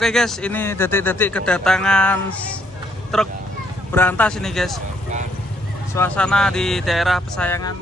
Oke guys, ini detik-detik kedatangan truk berantas ini guys. Suasana di daerah Pesayangan.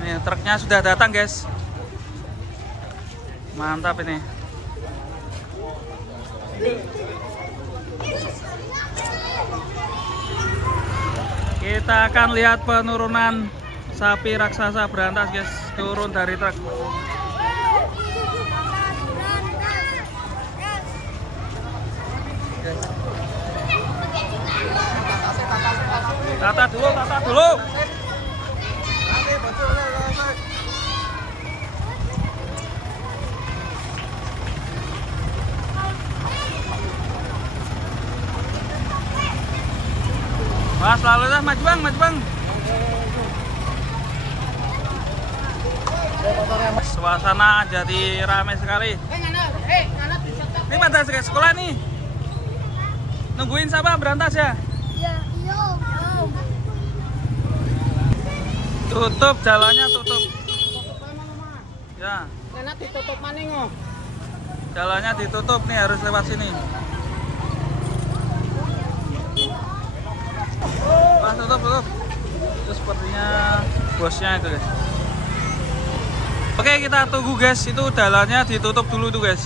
Nih, truknya sudah datang guys. Mantap ini. Kita akan lihat penurunan sapi raksasa berantas guys, turun dari truk. Tata dulu. Mas, lalu dah, maju bang. Suasana jadi ramai sekali. Ini pada sekolah nih. Nungguin siapa berantas ya? Iya. Tutup jalannya, tutup. Ya. Karena ditutup maning oh. Jalannya ditutup nih, harus lewat sini. Pas tutup. Itu sepertinya bosnya itu guys. Oke, kita tunggu guys, itu jalannya ditutup dulu tuh guys.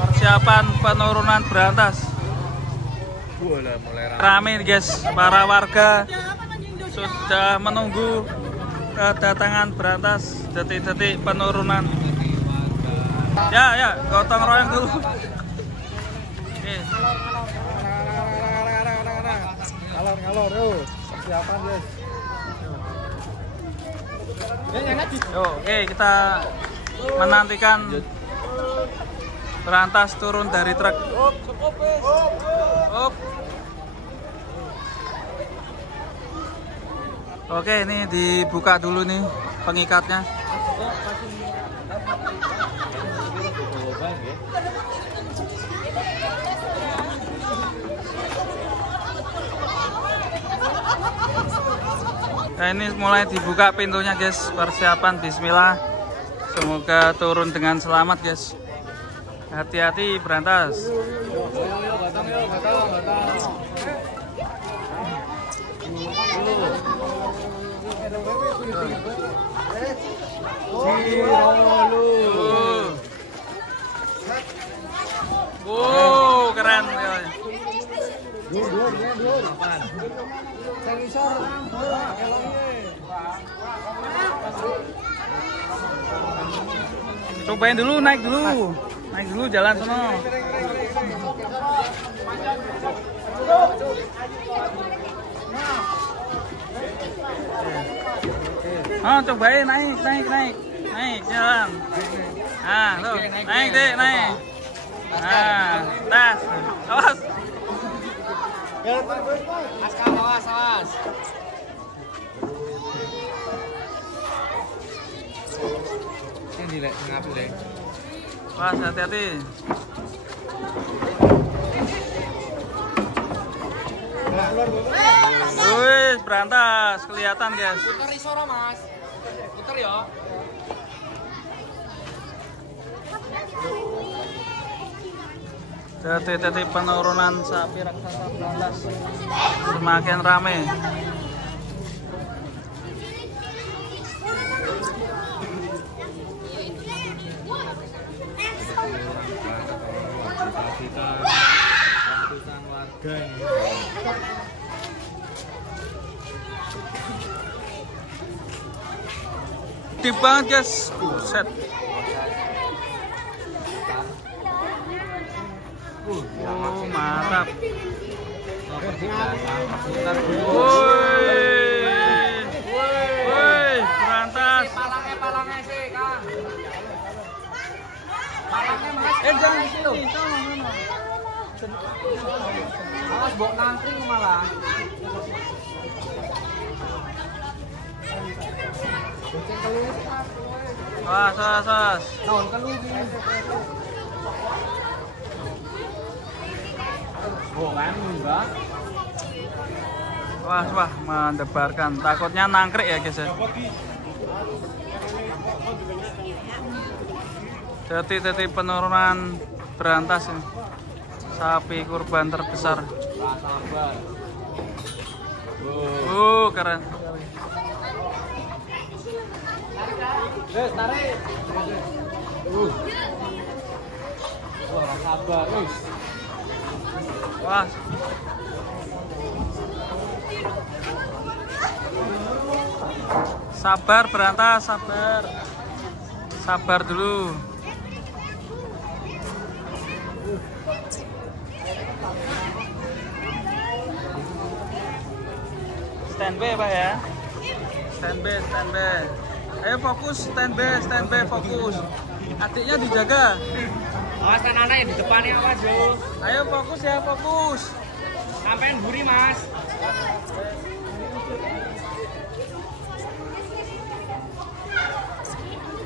Persiapan penurunan berantas. Ramai guys, para warga sudah menunggu kedatangan berantas, detik-detik penurunan. Ya, gotong royong dulu. Oke. Ngalor yuk, persiapan guys. Oke, kita menantikan berantas turun dari truk. Oke, ini dibuka dulu nih pengikatnya. Nah, ini mulai dibuka pintunya guys. Persiapan bismillah. Semoga turun dengan selamat guys. Hati-hati berantas. Keren. Cobain dulu, naik dulu jalan sono. Oh, cobain naik jalan. Tuh, naik. Tas. Awas. Awas. Ini lek ngapu deh. Pas, hati-hati. Wih, berantas kelihatan guys. Puter isoro mas. Puter ya. Detik-detik penurunan sapi raksasa berantas semakin ramai. Gede banget guys, buset. Mantap. Woi, berantas. Palangnya sih Kang. Palangnya mas. Jangan di situ. Mas bok nangkring malah. Was. Tahun kan lu gini. Oh kan enggak. Wah, mendebarkan. Takutnya nangkrik ya guys ya. Detik-detik penurunan berantas ini. Sapi kurban terbesar. Sabar. Keren. Tarik. Wah, sabar. Wah. Sabar berantas, sabar. Sabar dulu. Standby Pak ya. Standby. Ayo fokus, standby, fokus. Adiknya dijaga. Awas anak-anak yang di depannya awas Jo. Ayo fokus ya, fokus. Sampein buri Mas.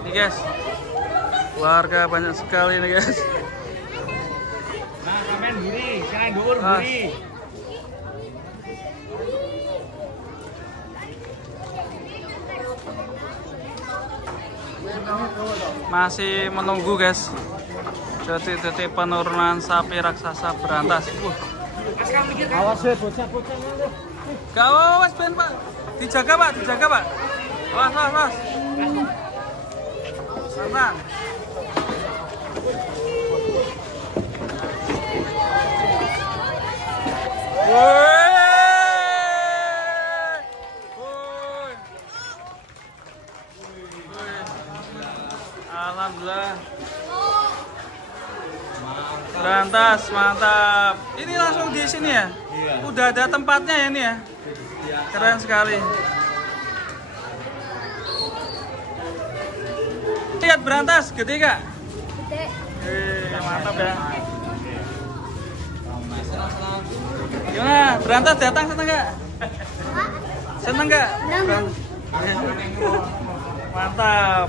Nih guys, warga banyak sekali nih guys. Nah, sampein buri, jangan dhuwur buri. Masih menunggu guys detik-detik penurunan sapi raksasa berantas. Awas ya, bocah-bocah. Gak awas Ben Pak, dijaga Pak. Awas. Tenang. Alhamdulillah. Berantas, mantap. Ini langsung di sini ya? Iya. Udah ada tempatnya ya ini ya? Keren sekali. Lihat berantas, gede gak? Gede. Mantap ya. Gimana? Berantas datang seneng gak? Seneng gak? Mantap.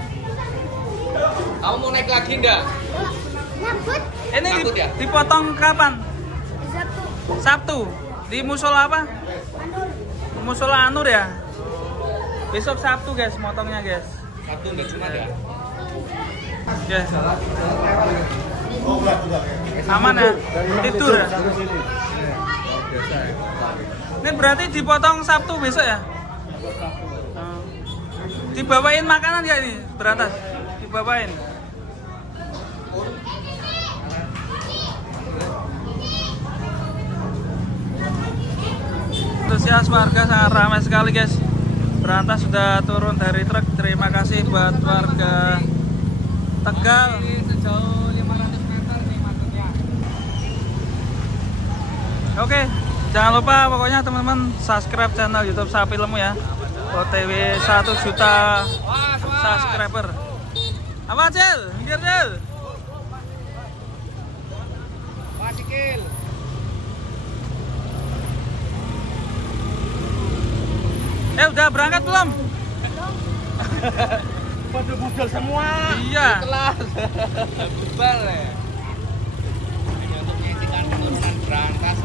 Kamu mau naik lagi enggak? Ini Takut ya? dipotong kapan? Sabtu. Di musola apa? Musola Anur ya? Besok Sabtu guys, motongnya guys. Sabtu enggak cuma ya? Guys. Aman ya? Tidur ya? Ini berarti dipotong Sabtu besok ya? Dibawain makanan gak ini? Berantas? Dibawain? Antusias warga sangat ramai sekali guys. Berantas sudah turun dari truk. Terima kasih buat warga Tegal. Sejauh 500 meter nih maksudnya. Oke, jangan lupa pokoknya teman-teman subscribe channel YouTube Sapi Lemu ya. OTW 1 juta subscriber. Apa Cil? Minggir Cil. Wasikil. Udah berangkat belum? Pada budal semua. Iya. Kelas. Bebal ya. Ini untuk menyaksikan penurunan berangkas.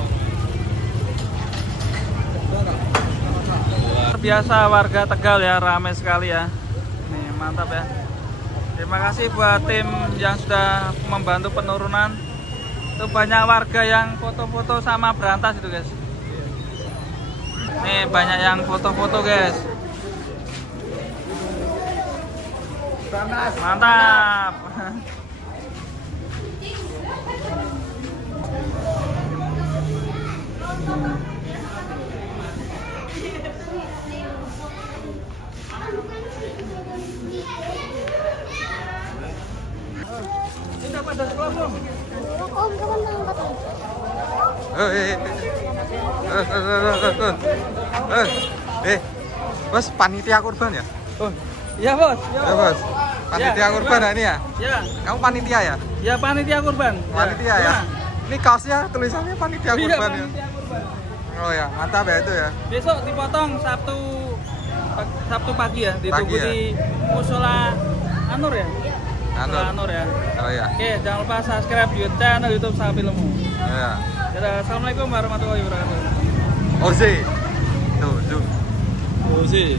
Luar biasa warga Tegal ya, ramai sekali ya. Nih mantap ya. Terima kasih buat tim yang sudah membantu penurunan. Itu banyak warga yang foto-foto sama berantas itu guys. Nih banyak yang foto-foto guys. Mantap. Ini dapat dari sekolah belum? Om, kapan angkat om? Bos, panitia kurban ya? Oh, iya bos. Ya bos, panitia Ya, kurban kurban. ini ya? Ya, Kamu panitia ya? ya panitia kurban. Panitia ya? Ini kaosnya tulisannya panitia Iya, kurban ya? panitia kurban. Oh ya, mantap ya itu ya? Besok dipotong Sabtu pagi ya, ditunggu Pagi ya? di musola Anur ya? Anur. Musola Anur ya. Oh ya. Oke, jangan lupa subscribe di channel YouTube Sapi Lemu. Ya. Dadah, assalamualaikum warahmatullahi wabarakatuh. Ozi. Tuh, Oh sih.